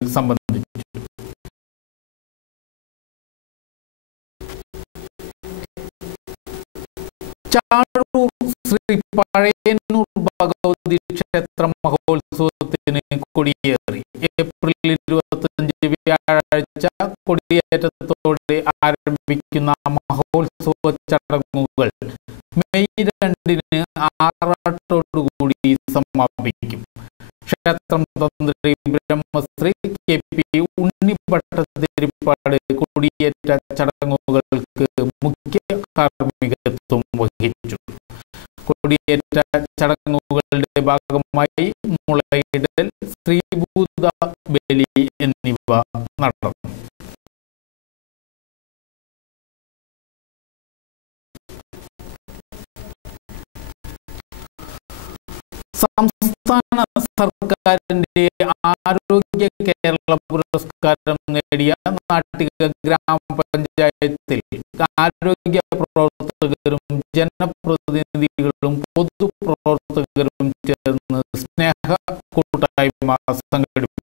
സംബന്ധിച്ചു. ചാഴൂർ ശ്രീ പഴയന്നൂർ ഭഗവതി ക്ഷേത്ര മഹോത്സവത്തിന് കൊടിയേറി. ഏപ്രിൽ 25 വ്യാഴാഴ്ച കൊടിയേറ്റത്തോടെ ആരംഭിക്കുന്ന മഹോത്സവ ചടങ്ങുകൾ മെയ് 2 ആറാട്ടോടുകൂടി സമാപിക്കും. ക്ഷേത്രം തന്ത്രി ബ്രഹ്മശ്രീ KP ഉണ്ണിഭട്ടതിരിപ്പാട് കൊടിയേറ്റ ചടങ്ങുകൾക്ക് മുഖ്യ കാർമ്മികത്വം വഹിച്ചു. കൊടിയേറ്റ ചടങ്ങുകളുടെ ഭാഗമായി മുളയിടൽ, ശ്രീഭൂത ബലി എന്നിവ നടന്നു. സംസ്ഥാന സർക്കാരിന്റെ ആരോഗ്യ കേരള പുരസ്കാരം നേടിയ നാട്ടിക ഗ്രാമപഞ്ചായത്തിൽ ആരോഗ്യ പ്രവർത്തകരും ജനപ്രതിനിധികളും പൊതുപ്രവർത്തകരും ചേർന്ന് സ്നേഹ കൂട്ടായ്മ സംഘടിപ്പിച്ചു.